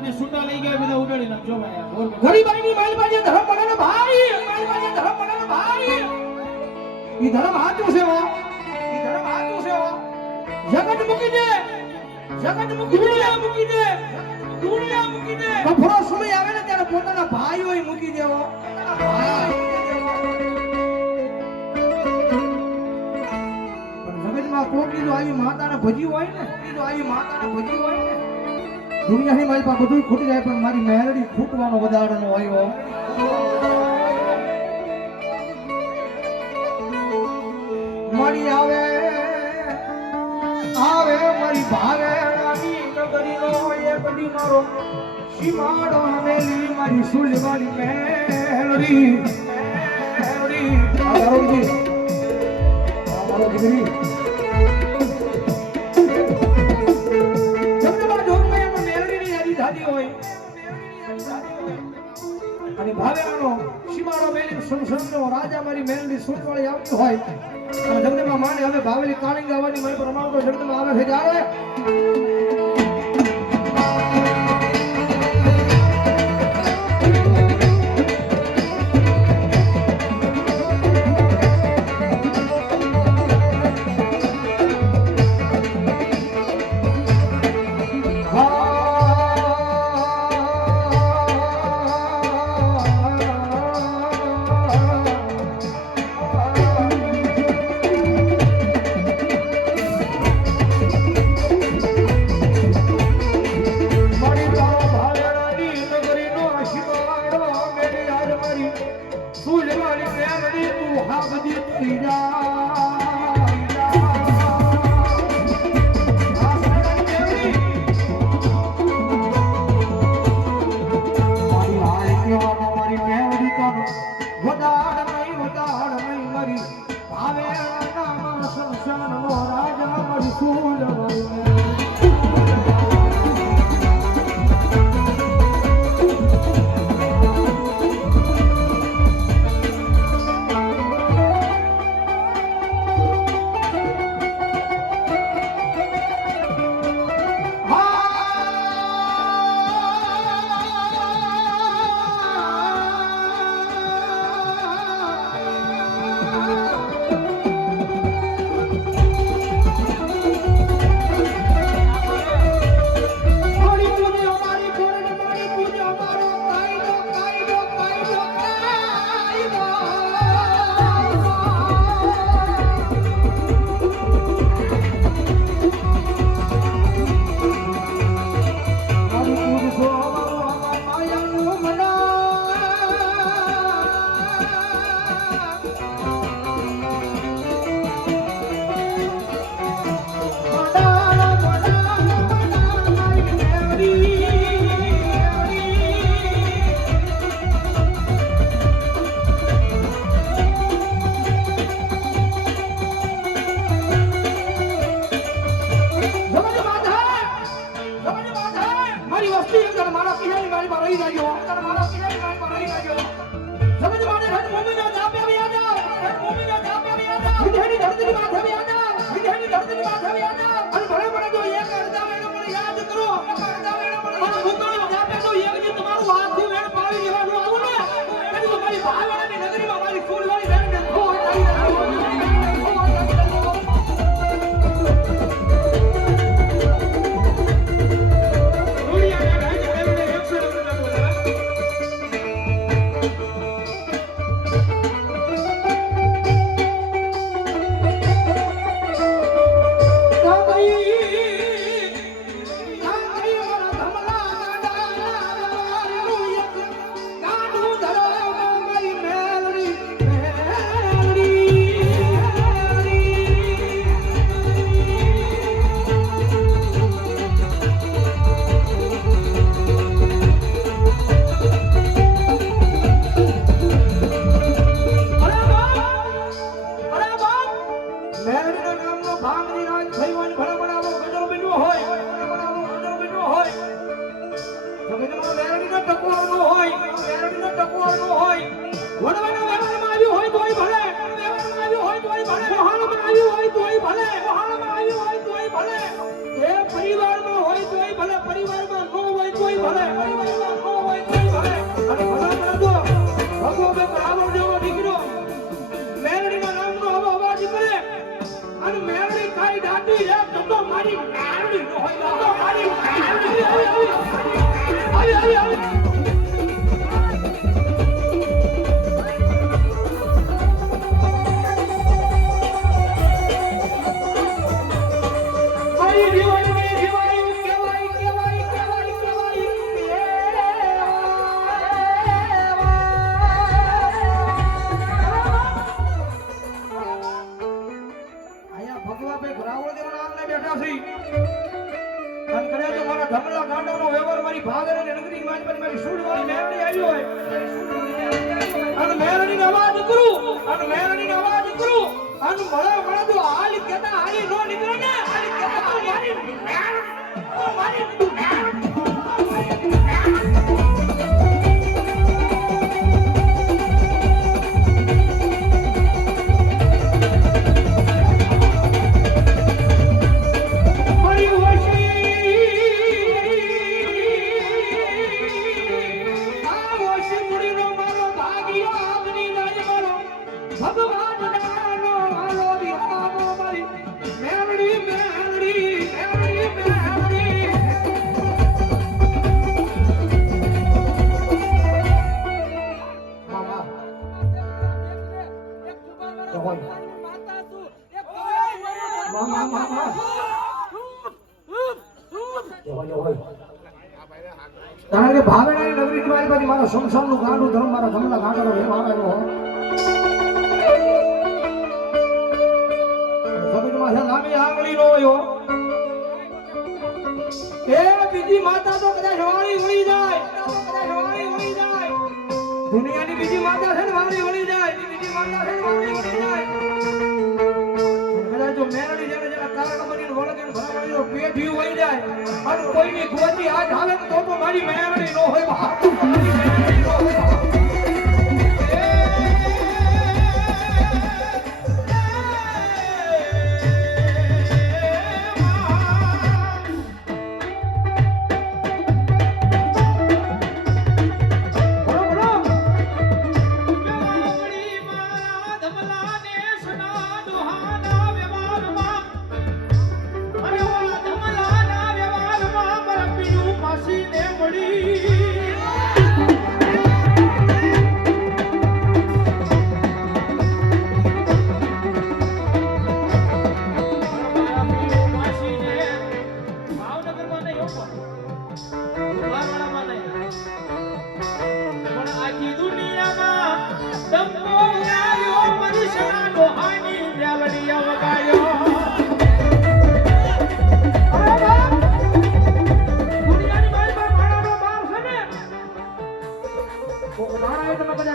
અને છૂટા લઈ ગયા બધા ઉડાડી નાખજો ભાઈ ગરીબાઈની માલબાજી ધર્મ પડે ભાઈ માલબાજી ધર્મ પડે ભાઈ ઈ ધર્મ હાચું છે હો ઈ ધર્મ હાચું છે હો જગત મૂકી દે દુનિયા મૂકી દે કફરો સમય આવે ને ત્યારે પોતાના ભાઈઓય મૂકી દેવો પણ જગતમાં કોકની જો આવી માતાને ભજી હોય ને દુનિયાની મારી પાસે બધું ખૂટી જાય પણ મારી મહેરડી ખૂટવાનો વધારાનો હોય મળી આવે મારી ભાવે નગરીનો એક દી મારો સીમાડો હમેલી મારી સુલવાની મહેરડી મારો દીકરી અને ભાવેરાનો સીમાડો મેલી સંસદનો રાજા મારી મેલડી સુરવાળી આવતી હોય અને જગદંબા માને હવે ભાવેલી કાળી ગાવાની મને પ્રમાણ તો જગદંબા આવે છે જાણે ભલે ધમલા ગાંડાનો વ્યવહાર મારી ભાગરેની નગરી મારી સૂડવાળી મેરડી આવી હોય અને મેરડીનો અવાજ કરું અને મેરડીનો અવાજ કરું અને મળે તો હાલ કેતા હાલી નો નીકળે ને હાલ કેતા તો મારી કારણ કે ભાવેણાની નગરી મારી પાસે મારા સંસારનું ગાંડું ધર્મ મારા ધમલા ગાંડાનો વ્યવહાર આવ્યો જમીનમાં છે લાંબી આંગળી નો હોય એ બીજી માતા તો કદાચ વાળી વળી જાય દુનિયાની બીજી માતા છે ને વાળી વળી જાય બીજી માતા છે ને વાળી વળી જાય કદાચ જો મેરડી જેને કારણ બનીને વળગીને ભરાવાળીનો પેઢી વળી જાય અને કોઈની ગોતી હાથ આવે તો મારી મેરડી નો હોય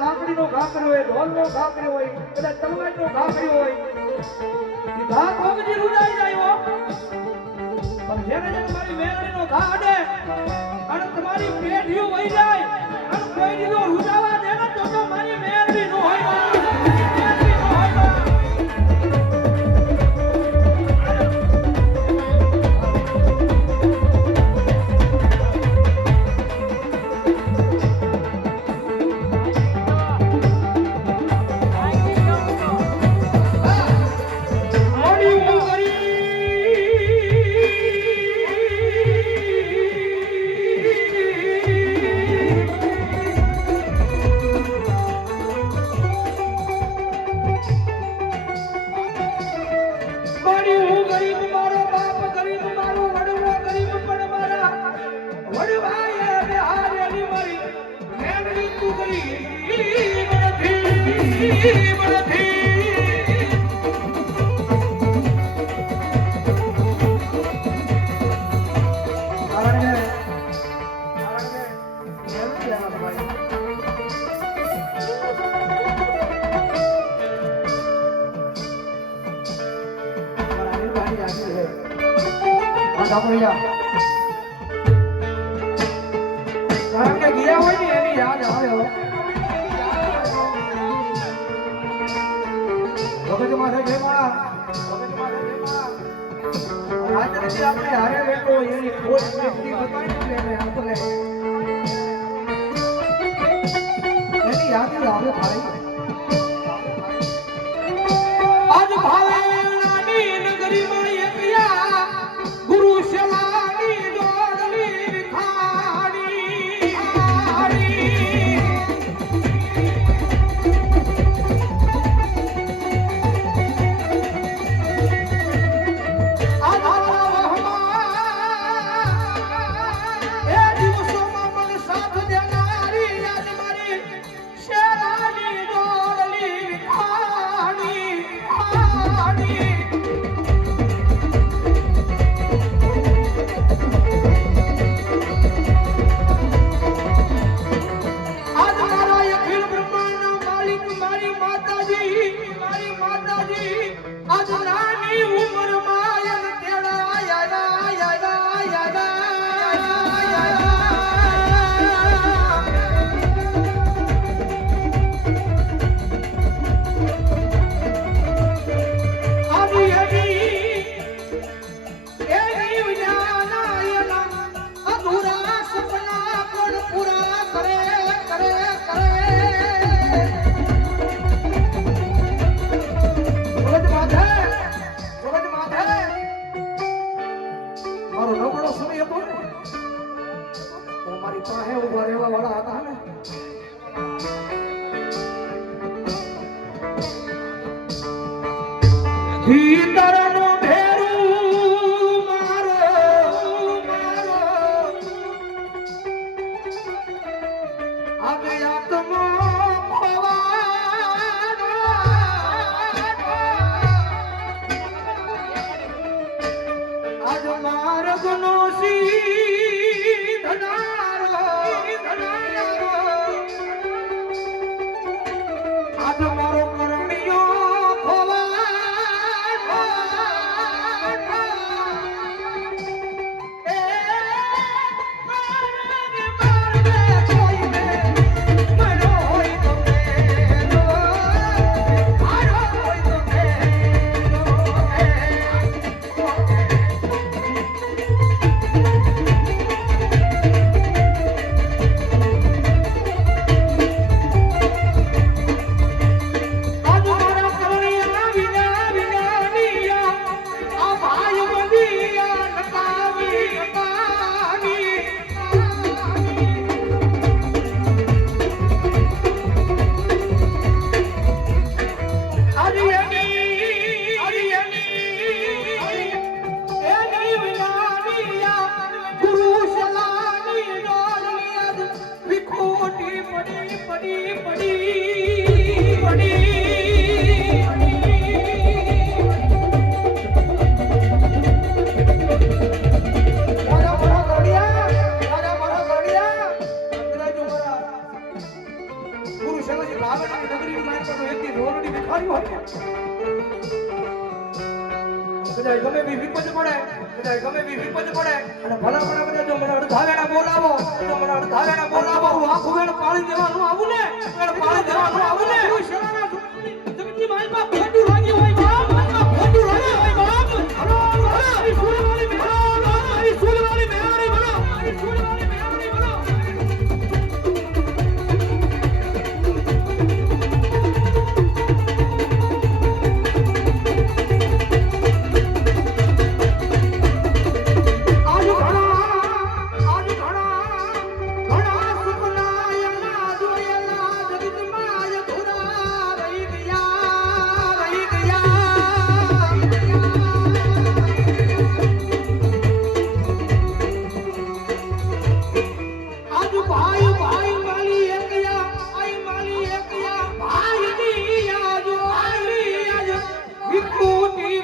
લાકડીનો ઘા કર્યો હોય ઢોલનો ઘા કર્યો હોય કદાચ તલવારનો ઘા કર્યો હોય એ ઘા કોકજી રૂડાઈ જાય પણ જેને મારી મેરડીનો ઘા અડે અને તમારી પેઢીઓ વહી જાય અને કોઈ દીધો રૂડાવા દે ને તો મારી મેરડી નો હોય કારણ કે ગયા હોય ને એની યાદ આવે વખતમાં છે રાજનીતિ આપણે હારે બેઠો એની કોઈ વ્યક્તિ બતાવી એને આપણે એની યાદ આવે ભાઈ આજ ભાવેણાની નગરીમાં એકયા ગુરુ શલાની જોડલી ખાડી એ દિવસોમાં મને સાથ દેનારી આજ મારી શેરાની મારી પાસે ઉભા રહેવા વાળા હતા ને ભીતરનો ભેરું મારો આજે આત્મા ખોવાનો આજ માર્ગનો સીધનારો આજ મારો કરણીયો ગમે બી વિપદ પડે અને ભલા ભલા બધા જો મને અડધાવેના બોલાવો હું આખું વેણ પાણી દેવાનું આવું ને જગતની મારી બાપ ખોટું લાગી હોય બાપ હલો હરી સુરવાળી મેહારી બોલો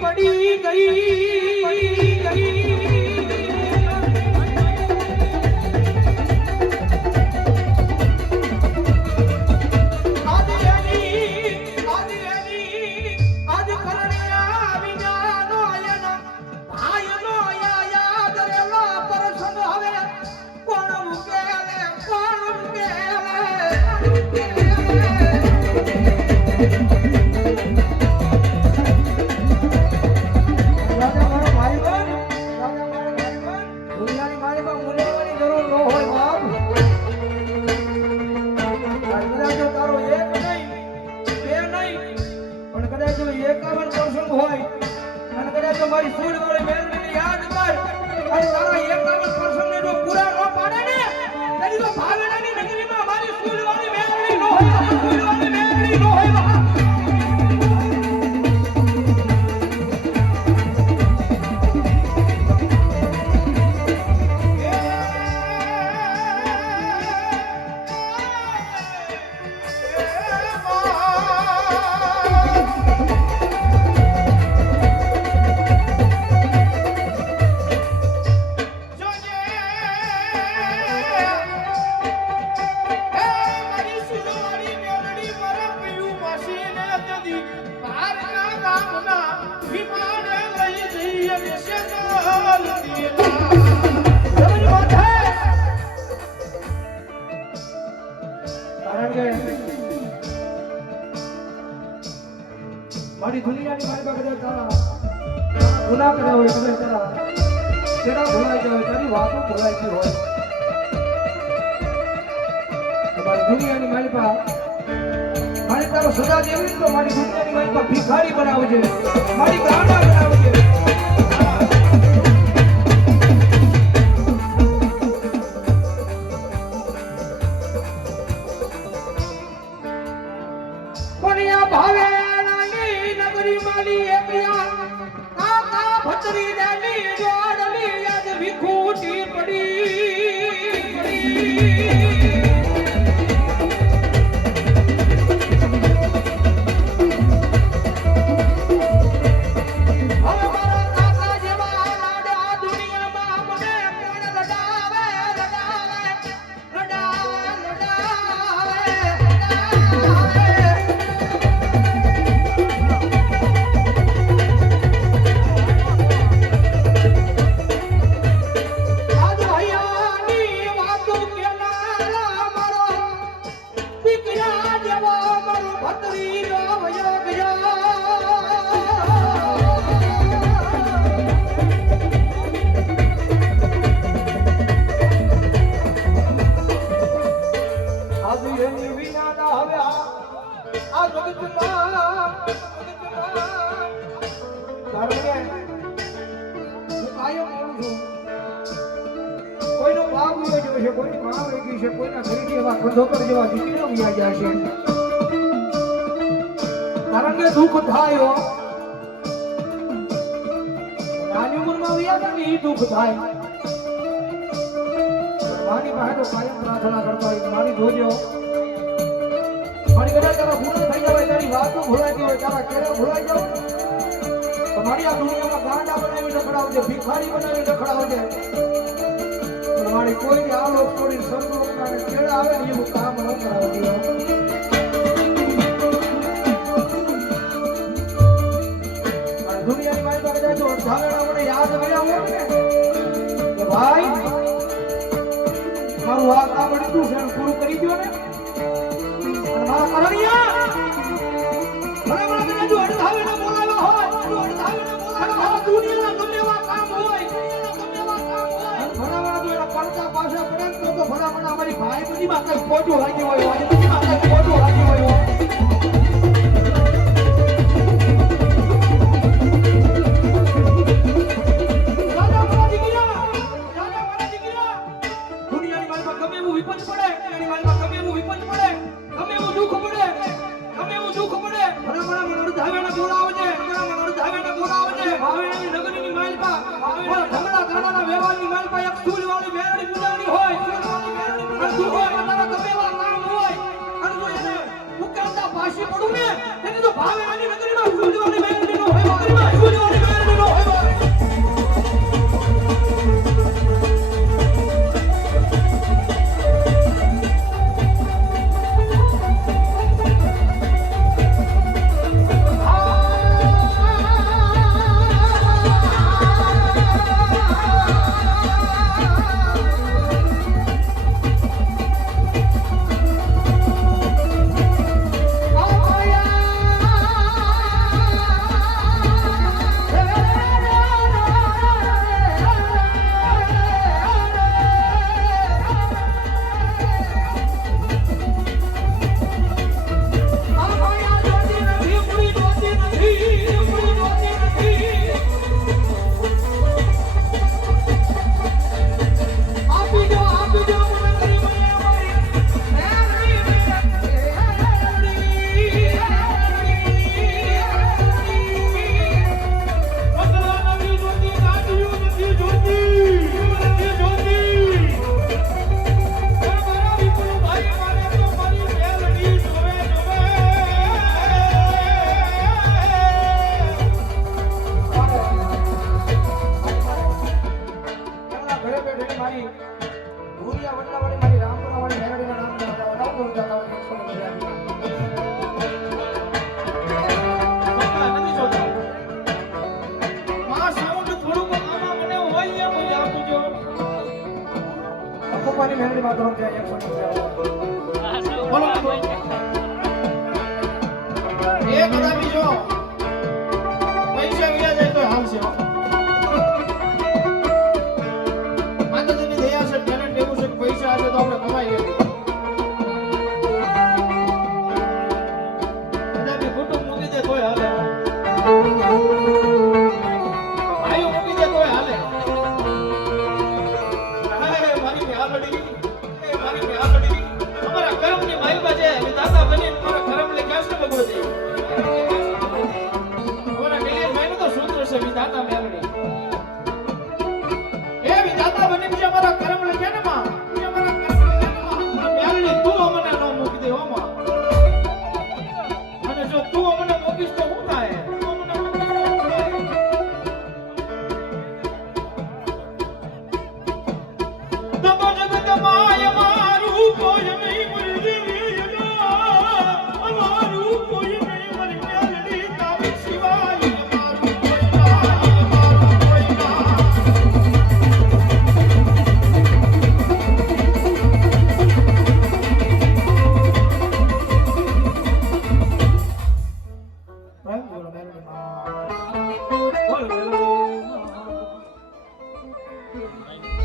પડી ગઈ મારી ફૂલ વાળી મેલડીને યાદ કર અને તારા 51% ને જો પૂરા ન પાડે ને તેની તો ભાવેણાની નગરીમાં મારી ફૂલ વાળી મેલડી નો હોય મારી દુનિયાની મારી પાસે તારા ગુનાહ કર્યા હોય કદાચ તારા તેરા ભૂલાઈ જાય તારી વાતો ભૂલાઈ ગઈ હોય મારી દુનિયાની મારી પાસે મારી તારો સદા દેવી તો મારી દુનિયાની મારી પાસે ભિખારી બનાવજે મારી ગાંડા બનાવજે કારણ કે હું કાયમ બોલું છું કોઈનો બાપ વિયો ગયો છે, કોઈની મા વહી ગઈ છે, કોઈના ઘરેથી એવા કંધોતર જેવા દીકરીઓ વિયા ગયા છે. કારણ કે દુઃખ થાય હો. નાની ઉંમરમાં વિયા ગયા ને એ દુઃખ થાય. માની પાસે તો કાયમ પ્રાર્થના કરતા હોય, મારી જોજો મારી કદાચ તારા ભૂલ થઈ જાય, તારી વાતો ભૂલાઈ હોય, તારા કેળે ભૂલાઈ જાવ તમારી આ દુનિયામાં ગાંડા બનાવી રખડાવજે, ભિખારી બનાવી રખડાવજે. તમારી કોઈ આ લોક છોડી સંતોષના કેળે આવે ને એવું કામ ન કરાવજો. દુનિયાની મારી પાસે જાજો ઝાલેડા મને યાદ કર્યા હોય ને કે ભાઈ મારું આ કામ અડધું છે પૂરું કરી દો ને. અને મારા કરણિયા મને જાજો અડધાવેને બોલાવ્યા હોય, અડધાવેને બોલાવ્યા હોય, દુનિયાના ગમે એવા કામ હોય, ભણાવવા જો એના પડતા પાછા પડે તો ભણાવવા અમારી ભાઈ બધીમાં કઈ ખોટું લાગી હોય, બધીમાં કઈ ખોટું લાગી હોય. મારી